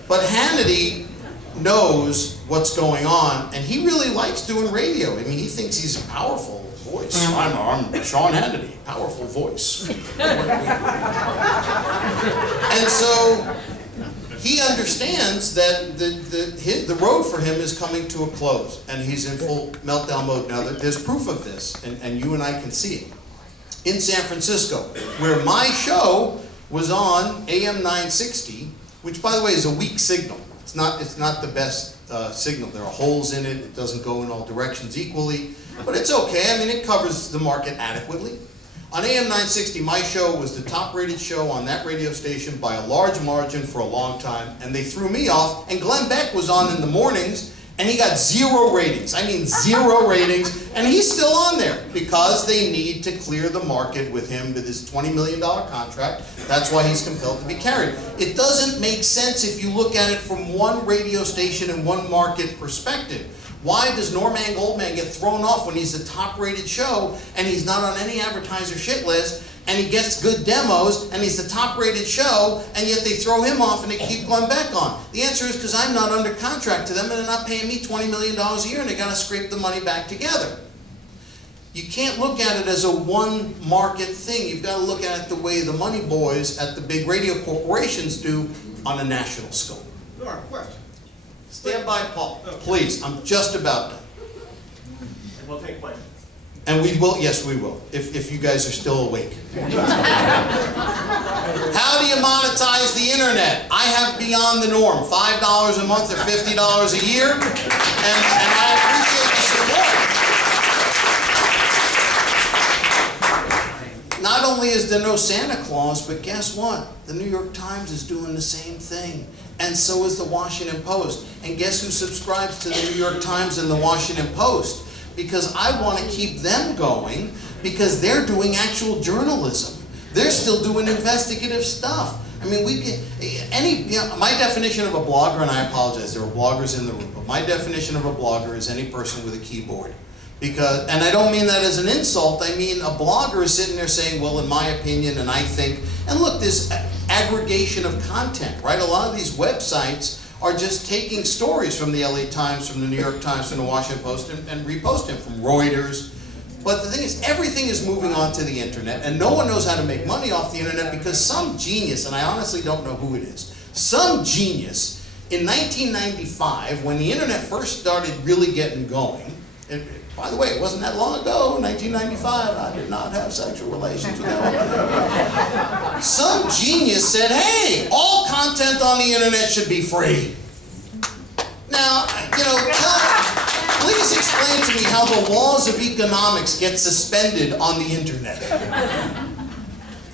But Hannity knows what's going on, and he really likes doing radio. I mean, he thinks he's a powerful voice. I'm Sean Hannity, powerful voice. And so he understands that the road for him is coming to a close, and he's in full meltdown mode. Now, there's proof of this, and you and I can see it. In San Francisco, where my show was on AM 960, which, by the way, is a weak signal. It's not the best signal. There are holes in it. It doesn't go in all directions equally. But it's okay. I mean, it covers the market adequately. On AM 960, my show was the top-rated show on that radio station by a large margin for a long time, and they threw me off. And Glenn Beck was on in the mornings, and he got 0 ratings. I mean, 0 ratings, and he's still on there because they need to clear the market with him with his $20 million contract. That's why he's compelled to be carried. It doesn't make sense if you look at it from one radio station and one market perspective. Why does Norman Goldman get thrown off when he's the top-rated show and he's not on any advertiser shit list and he gets good demos and he's the top-rated show and yet they throw him off and they keep Glenn Beck on? The answer is because I'm not under contract to them and they're not paying me $20 million a year and they got to scrape the money back together. You can't look at it as a one-market thing. You've got to look at it the way the money boys at the big radio corporations do on a national scope. Norm, question. Stand by, Paul. Please, I'm just about done. And we'll take questions. And we will, yes we will, if you guys are still awake. How do you monetize the internet? I have beyond the norm, $5 a month or $50 a year, and I appreciate the support. not only is there no Santa Claus, but guess what? The New York Times is doing the same thing. And so is the Washington Post. And guess who subscribes to the New York Times and the Washington Post? Because I want to keep them going, because they're doing actual journalism. They're still doing investigative stuff. I mean, we can, my definition of a blogger, and I apologize, there are bloggers in the room, but my definition of a blogger is any person with a keyboard. Because, and I don't mean that as an insult, I mean a blogger is sitting there saying, well, in my opinion, and I think, and look, this aggregation of content, right? A lot of these websites are just taking stories from the LA Times, from the New York Times, from the Washington Post, and reposting from Reuters. But the thing is, everything is moving onto the internet, and no one knows how to make money off the internet because some genius, and I honestly don't know who it is, some genius in 1995, when the internet first started really getting going, by the way, it wasn't that long ago, 1995, I did not have sexual relations with anyone. Some genius said, hey, all content on the internet should be free. Now, you know, please explain to me how the laws of economics get suspended on the internet.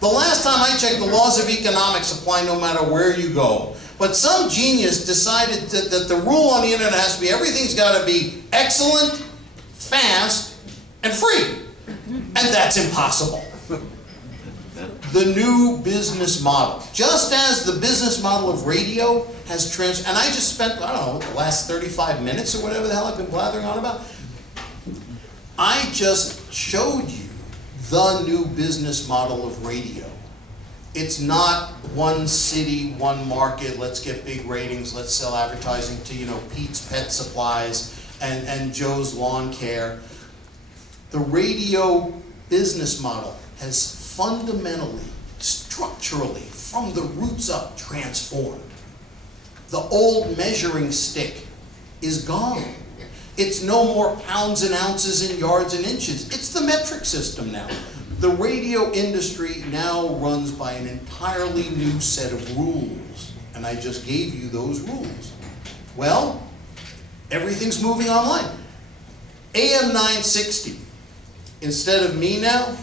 The last time I checked, the laws of economics apply no matter where you go. But some genius decided that the rule on the internet has to be everything's got to be excellent, fast, and free. And that's impossible. The new business model. Just as the business model of radio has transformed, and I just spent, I don't know, the last 35 minutes or whatever the hell I've been blathering on about. I just showed you the new business model of radio. It's not one city, one market, let's get big ratings, let's sell advertising to, you know, Pete's Pet Supplies and Joe's Lawn Care. The radio business model has fundamentally, structurally, from the roots up, transformed. The old measuring stick is gone. It's no more pounds and ounces and yards and inches. It's the metric system now. The radio industry now runs by an entirely new set of rules. And I just gave you those rules. Well, everything's moving online. AM 960, instead of me now,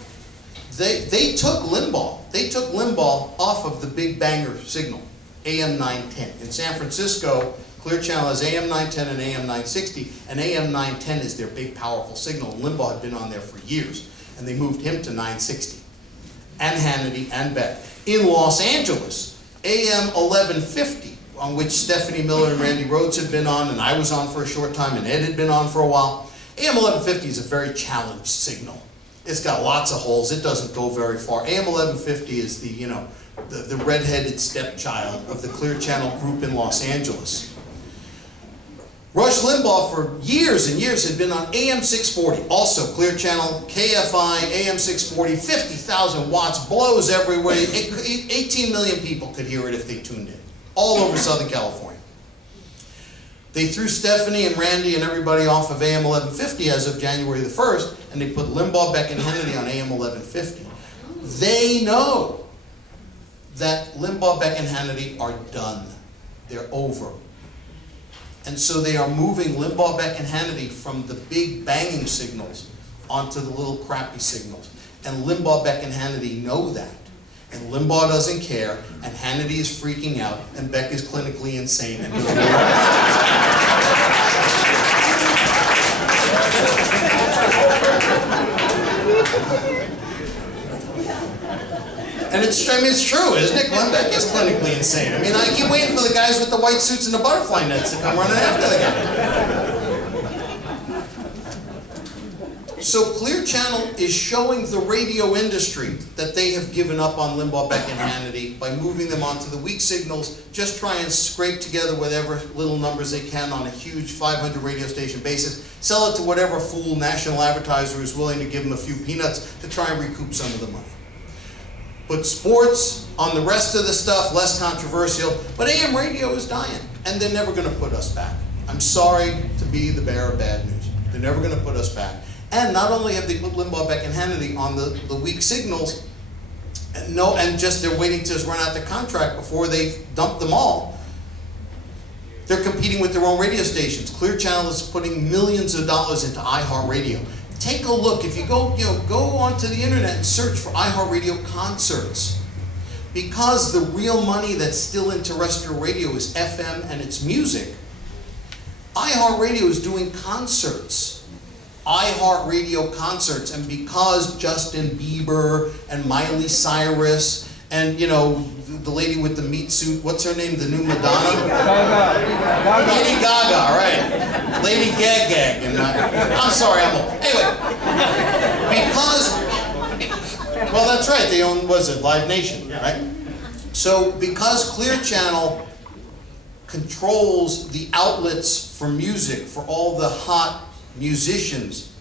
they took Limbaugh. They took Limbaugh off of the Big Banger signal, AM 910. In San Francisco, Clear Channel has AM 910 and AM 960, and AM 910 is their big, powerful signal. Limbaugh had been on there for years, and they moved him to 960. And Hannity and Beck. In Los Angeles, AM 1150, on which Stephanie Miller and Randy Rhodes had been on, and I was on for a short time, and Ed had been on for a while. AM 1150 is a very challenged signal. It's got lots of holes. It doesn't go very far. AM 1150 is the, you know, the redheaded stepchild of the Clear Channel group in Los Angeles. Rush Limbaugh for years and years had been on AM 640, also Clear Channel, KFI, AM 640, 50,000 watts, blows everywhere. 18 million people could hear it if they tuned in, all over Southern California. They threw Stephanie and Randy and everybody off of AM 1150 as of January the 1st, and they put Limbaugh, Beck, and Hannity on AM 1150. They know that Limbaugh, Beck, and Hannity are done. They're over. And so they are moving Limbaugh, Beck, and Hannity from the big banging signals onto the little crappy signals. And Limbaugh, Beck, and Hannity know that. And Limbaugh doesn't care, and Hannity is freaking out, and Beck is clinically insane and doesn't know. And it's true, isn't it? Glenn Beck is clinically insane. I mean, I keep waiting for the guys with the white suits and the butterfly nets to come running after the guy. So Clear Channel is showing the radio industry that they have given up on Limbaugh, Beck, and Hannity by moving them onto the weak signals, just try and scrape together whatever little numbers they can on a huge 500 radio station basis, sell it to whatever fool national advertiser is willing to give them a few peanuts to try and recoup some of the money. But sports, on the rest of the stuff, less controversial, but AM radio is dying, and they're never going to put us back. I'm sorry to be the bearer of bad news. They're never going to put us back. And not only have they put Limbaugh, Beck, and Hannity on the weak signals, and just they're waiting to just run out the contract before they dump them all, they're competing with their own radio stations. Clear Channel is putting millions of dollars into iHeartRadio. take a look. If you go onto the internet and search for iHeartRadio concerts, because the real money that's still in terrestrial radio is FM and it's music, iHeartRadio is doing concerts. iHeartRadio concerts. And because Justin Bieber and Miley Cyrus and, the lady with the meat suit, what's her name? The new Madonna? Gaga. Lady Gaga, right. Lady Gag. I'm sorry, I'm old. Anyway, well, that's right, they own, was it, Live Nation, right? So, because Clear Channel controls the outlets for music, for all the hot musicians,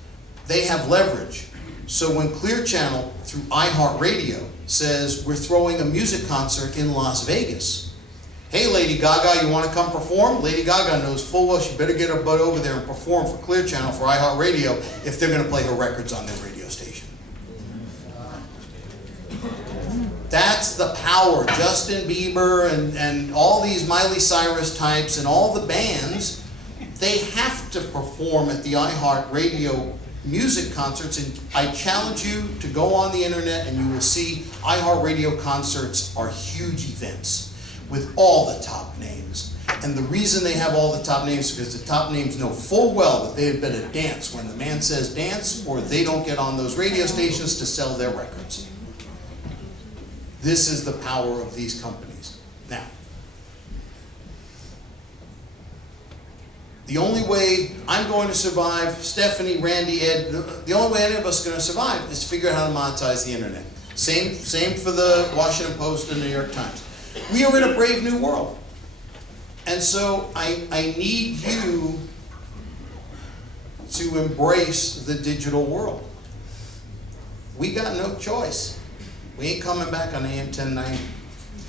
they have leverage. So when Clear Channel, through iHeartRadio, says, we're throwing a music concert in Las Vegas. Hey, Lady Gaga, you want to come perform? Lady Gaga knows full well she better get her butt over there and perform for Clear Channel, for iHeartRadio, if they're going to play her records on their radio station. That's the power. Justin Bieber and all these Miley Cyrus types and all the bands, they have to perform at the iHeartRadio music concerts, and I challenge you to go on the internet and you will see iHeartRadio concerts are huge events with all the top names. And the reason they have all the top names is because the top names know full well that they had better dance when the man says dance, or they don't get on those radio stations to sell their records. This is the power of these companies. Now, the only way I'm going to survive, Stephanie, Randy, Ed, the only way any of us are going to survive is to figure out how to monetize the internet. Same for the Washington Post and New York Times. We are in a brave new world. And so I need you to embrace the digital world. We got no choice. We ain't coming back on AM 1090.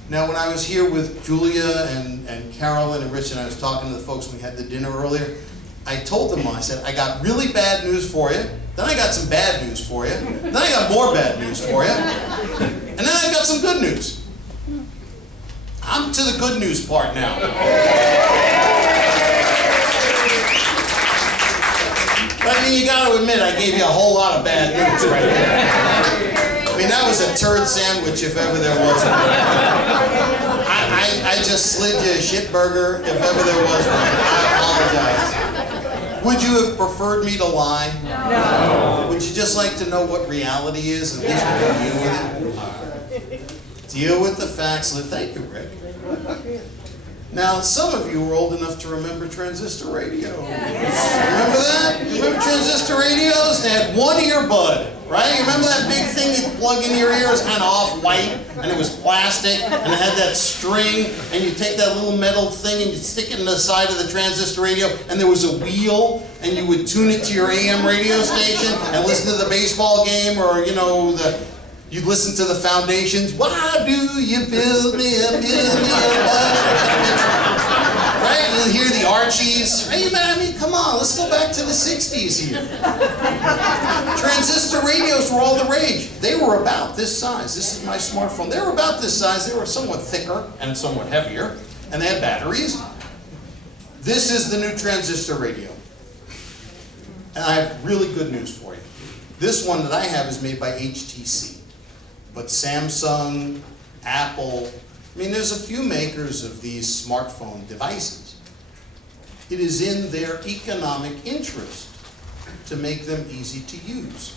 Now, when I was here with Julia and Carolyn and Rich, and I was talking to the folks when we had the dinner earlier, I told them, I said, I got really bad news for you, then I got some bad news for you, then I got more bad news for you, and then I got some good news. I'm to the good news part now. But I mean, you got to admit, I gave you a whole lot of bad news right there. I mean, that was a turd sandwich, if ever there was one. I just slid you a shit burger, if ever there was one. I apologize. Would you have preferred me to lie? No. Would you just like to know what reality is? At least we can deal with it. Deal with the facts. Thank you, Rick. Now, some of you are old enough to remember transistor radio. Remember that? Remember transistor radios? They had one earbud, right? You remember that big thing you'd plug into your ear? It was kind of off-white, and it was plastic, and it had that string, and you take that little metal thing and you stick it in the side of the transistor radio, and there was a wheel, and you would tune it to your AM radio station and listen to the baseball game, or, you'd listen to the Foundations. Why do you build me up, right? You'll hear the Archies. Right? I mean, come on, let's go back to the 60s here. Transistor radios were all the rage. They were about this size. This is my smartphone. They were about this size. They were somewhat thicker and somewhat heavier, and they had batteries. This is the new transistor radio. And I have really good news for you. This one that I have is made by HTC. But Samsung, Apple, I mean, there's a few makers of these smartphone devices. It is in their economic interest to make them easy to use.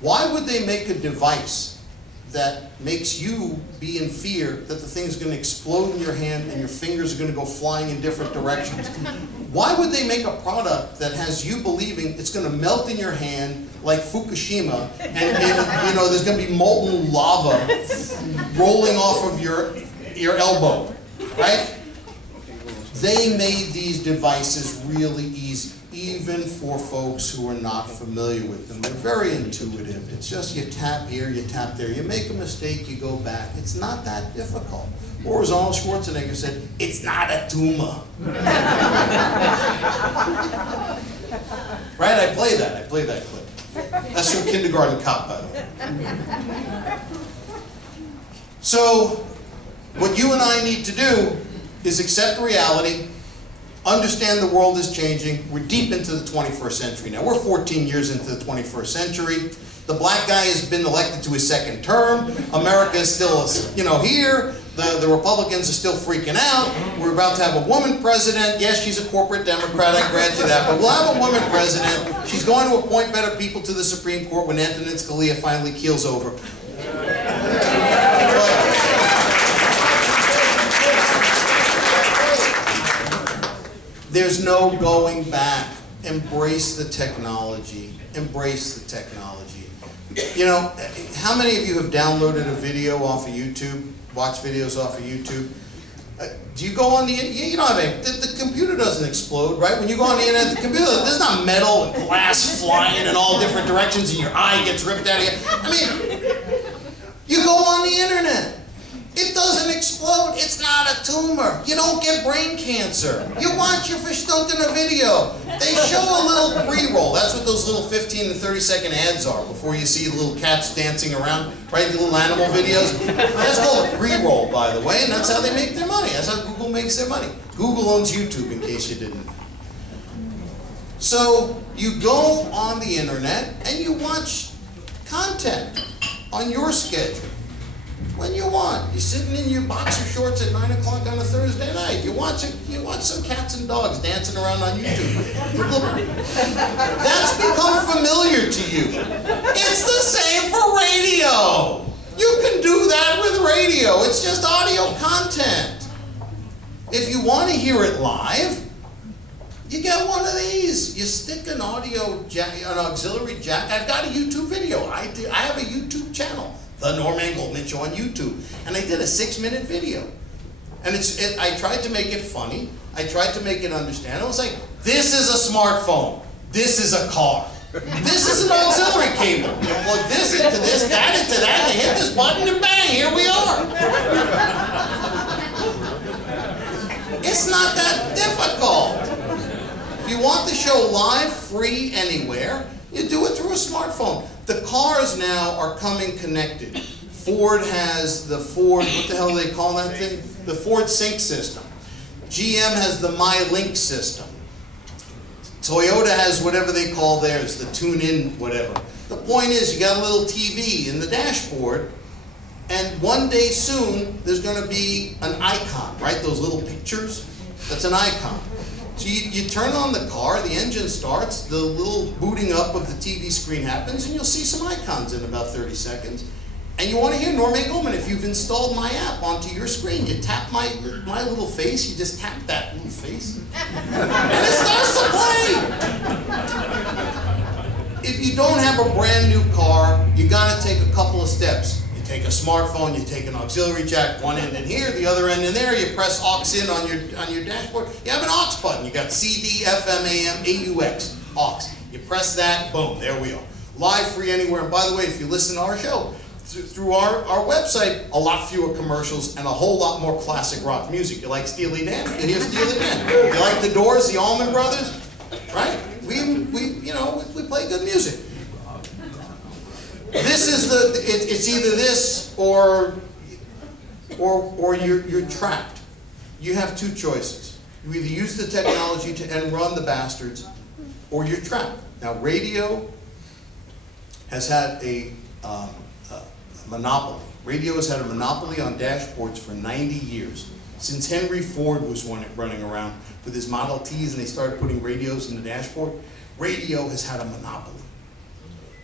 Why would they make a device that makes you be in fear that the thing's going to explode in your hand and your fingers are going to go flying in different directions? Why would they make a product that has you believing it's going to melt in your hand like Fukushima, and there's going to be molten lava rolling off of your elbow, right? They made these devices really easy, even for folks who are not familiar with them. They're very intuitive. It's just you tap here, you tap there. You make a mistake, you go back. It's not that difficult. Or as Arnold Schwarzenegger said, it's not a tumor. Right? I play that clip. That's from Kindergarten Cop, by the way. So, what you and I need to do is accept reality understand the world is changing. We're deep into the 21st century now. We're 14 years into the 21st century. The black guy has been elected to his second term. America is still, here. The Republicans are still freaking out. We're about to have a woman president. Yes, she's a corporate Democrat, I grant you that, but we'll have a woman president. She's going to appoint better people to the Supreme Court when Antonin Scalia finally keels over. There's no going back. Embrace the technology. Embrace the technology. You know, how many of you have downloaded a video off of YouTube? Watch videos off of YouTube? Do you go on the internet? You don't have any. The computer doesn't explode, right? When you go on the internet, the computer, there's not metal and glass flying in all different directions and your eye gets ripped out of you. I mean, you go on the internet. It doesn't explode. It's not a tumor. You don't get brain cancer. You watch your verstunden a video. They show a little pre-roll. That's what those little 15 to 30-second ads are before you see little cats dancing around, right? The little animal videos. That's called a pre-roll, by the way, and that's how they make their money. That's how Google makes their money. Google owns YouTube, in case you didn't know. So you go on the internet and you watch content on your schedule. When you want. You're sitting in your boxer shorts at 9 o'clock on a Thursday night. You watch some cats and dogs dancing around on YouTube. That's become familiar to you. It's the same for radio. You can do that with radio. It's just audio content. If you want to hear it live, you get one of these. You stick an audio jack, an auxiliary jack. I've got a YouTube video. I have a YouTube channel. The Norman Goldman Show on YouTube, and I did a 6-minute video, and I tried to make it funny. I tried to make it understand. I was like, "This is a smartphone. This is a car. This is an auxiliary cable. You plug this into this, that into that, and you hit this button, and bang, here we are." It's not that difficult. If you want the show live, free, anywhere, you do it through a smartphone. The cars now are coming connected. Ford has the Ford, what the hell do they call that thing? The Ford Sync system. GM has the MyLink system. Toyota has whatever they call theirs, the tune-in whatever. The point is, you got a little TV in the dashboard, and one day soon, there's going to be an icon, right? Those little pictures, that's an icon. So you turn on the car, the engine starts, the little booting up of the TV screen happens, and you'll see some icons in about 30 seconds. And you want to hear Norman Goldman. If you've installed my app onto your screen, you tap my little face, you just tap that little face, and it starts to play. If you don't have a brand new car, you got to take a couple of steps. You take a smartphone, you take an auxiliary jack, one end in here, the other end in there, you press aux in on your dashboard. You have an aux button. You got CD, FM, AM, AUX, aux. You press that, boom, there we are. Live, free, anywhere. And by the way, if you listen to our show, through our website, a lot fewer commercials and a whole lot more classic rock music. You like Steely Dan? You hear Steely Dan. You like the Doors, the Allman Brothers? Right? We play good music. This is it's either this or you're trapped. You have two choices. You either use the technology and run the bastards, or you're trapped. Now, radio has had a monopoly. Radio has had a monopoly on dashboards for 90 years. Since Henry Ford was running around with his Model Ts and they started putting radios in the dashboard, radio has had a monopoly.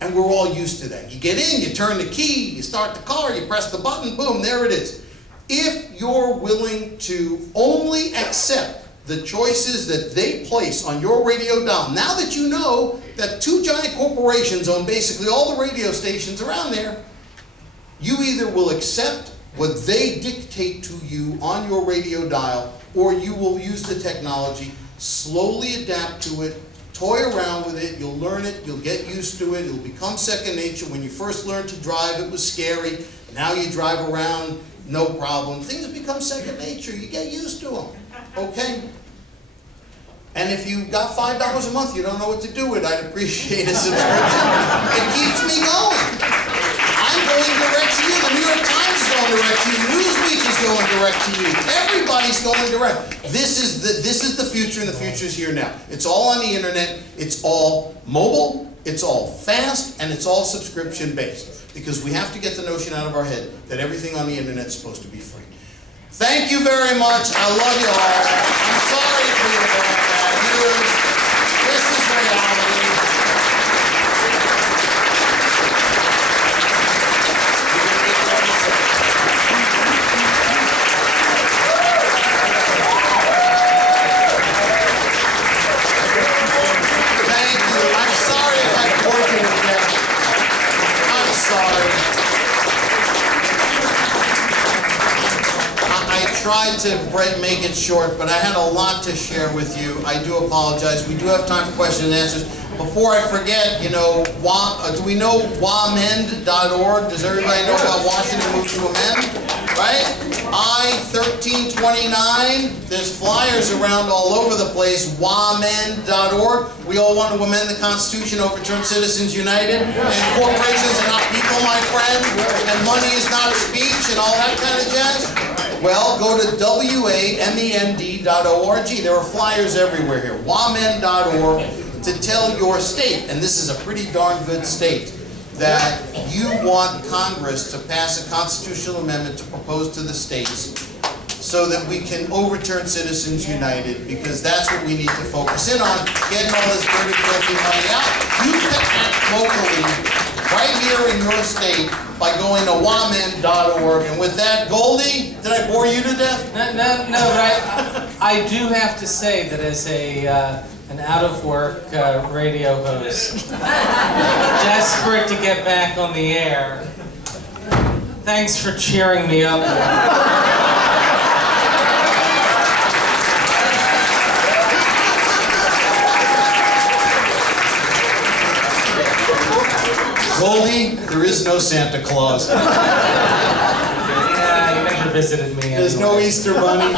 And we're all used to that. You get in, you turn the key, you start the car, you press the button, boom, there it is. If you're willing to only accept the choices that they place on your radio dial, now that you know that two giant corporations own basically all the radio stations around there, you either will accept what they dictate to you on your radio dial, or you will use the technology, slowly adapt to it, toy around with it, you'll learn it, you'll get used to it, it'll become second nature. When you first learned to drive, it was scary. Now you drive around, no problem. Things have become second nature. You get used to them, okay? And if you got $5 a month, you don't know what to do with, I'd appreciate a subscription. It keeps me going. I'm going direct to you. The New York Times is going direct to you. Newsweek is going direct to you. Everybody's going direct. This is the future, and the future is here now. It's all on the internet. It's all mobile. It's all fast, and it's all subscription based. Because we have to get the notion out of our head that everything on the internet is supposed to be free. Thank you very much. I love you all. I'm sorry for your bad news. This is reality. Thank you. I'm sorry if I bored you to death. I'm sorry. I tried to make it short, but I had a lot to share with you. I do apologize. We do have time for questions and answers. Before I forget, you know, do we know wamend.org? Does everybody know about Washington Move to Amend? Right? I-1329. There's flyers around all over the place. wamend.org. We all want to amend the Constitution, overturn Citizens United, and corporations are not people, my friend, and money is not speech, and all that kind of jazz. Well, go to wamend.org. There are flyers everywhere here. wamend.org to tell your state, and this is a pretty darn good state, that you want Congress to pass a constitutional amendment to propose to the states so that we can overturn Citizens United, because that's what we need to focus in on, getting all this dirty, filthy money out. You can act locally right here in your state by going to wamend.org. And with that, Goldie, did I bore you to death? No, but I do have to say that as an out-of-work radio host, desperate to get back on the air, thanks for cheering me up. Goldie, there is no Santa Claus. Yeah, you never visited me anyway. There's no Easter Bunny.